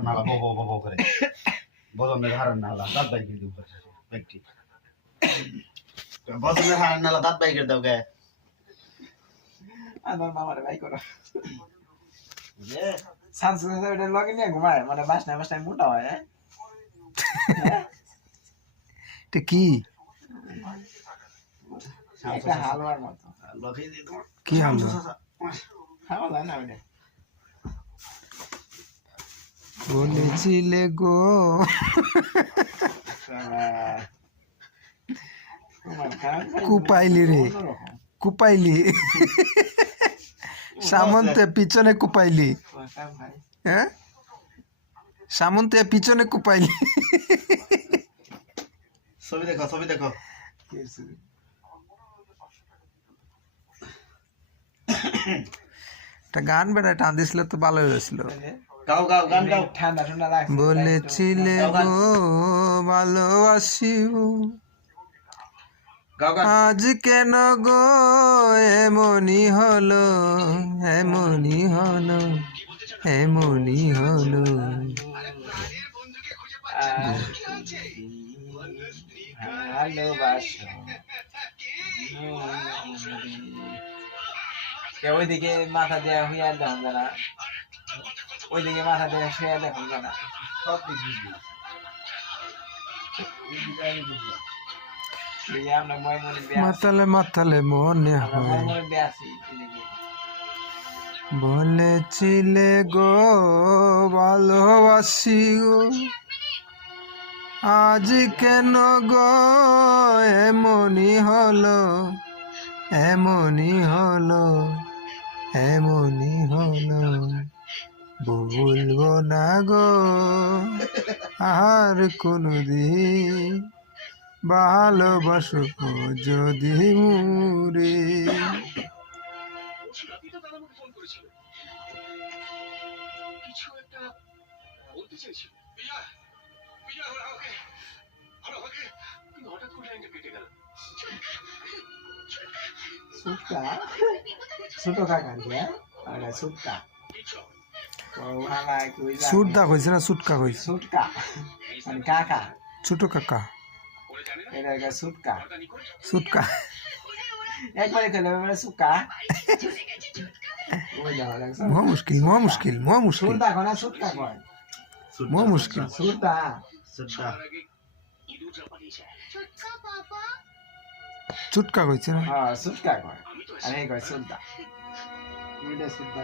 নালা বো বো বো বো করে বজনের হারার নালা দাঁত বাইকের দিও ব্যক্তি বজনের হারার নালা দাঁত বাইকের দাও গে আমার মামারে ভাই করো সানসেট ওটা লগে নিয়ে ঘুমায় মানে বাসনা মোটা হয় হ্যাঁ এটা কি একটা হালুয়ার মতো লগে দিয়ে তোমার কি হালুয়া খাওয়া যায় না ওটা বলেছিলে গো কুপাইলি রে কুপাইলি সামন্তে পিছনে কুপাইলি হ্যাঁ সামন্তে পিছনে কুপাইলি ছবি দেখো একটা গান বেড়া টান দিছিল তো ভালো হয়েছিল গাও গাও গান গাও ঠান্ডা ঠান্ডা লাগছে বলেছিলে গো ভালোবাসিব গাও গান আজ কেন গো এমনি হলো এমনি হলো এমনি হলো ভালোবাসো ওইদিকে মাথা দেওয়া হইয়া দেখুন জানা ওইদিকে মাথা দেওয়া শুয়ে দেখুন জানা সব দিক আমরা ময়মনে মাতালে মাতালে মনে হয় ময়মনে বেয়াছি এদিকে বলেছিলে গো ভালোবাসি গো আজ কেন গো এমনি হলো এমনি হলো এমনি হলো বলবো না গো আর কোনদিন ভালোবাসো যদি মুরে ছোট কাকা দিয়া আরে সুটকা সুটদা কইছে না সুটকা কইছে সুটকা মানে কাকা ছোট কাকা এটা একটা সুটকা সুটকা একবারে খেলে মানে সুটকা মহা মুশকিল মহা মুশকিল মহা মুশকিল সুটকা কোনা সুটকা কয় মহা মুশকিল সুটকা সুটকা চুটকা কইছে না হ্যাঁ সুটকা কয় আরে কয় সুটকা এটা সুটকা